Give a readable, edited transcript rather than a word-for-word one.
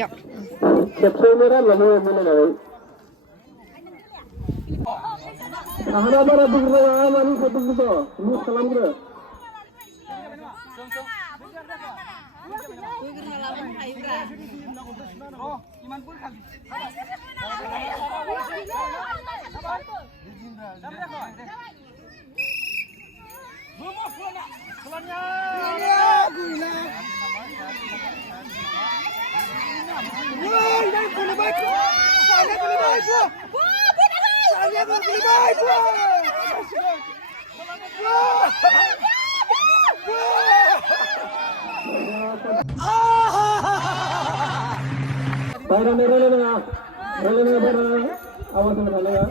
Yuk. खेबसे merah lalu mengenai. Tahana bara berdua mani satu gitu, ini salam gitu. Bayar merah, awas merah ya.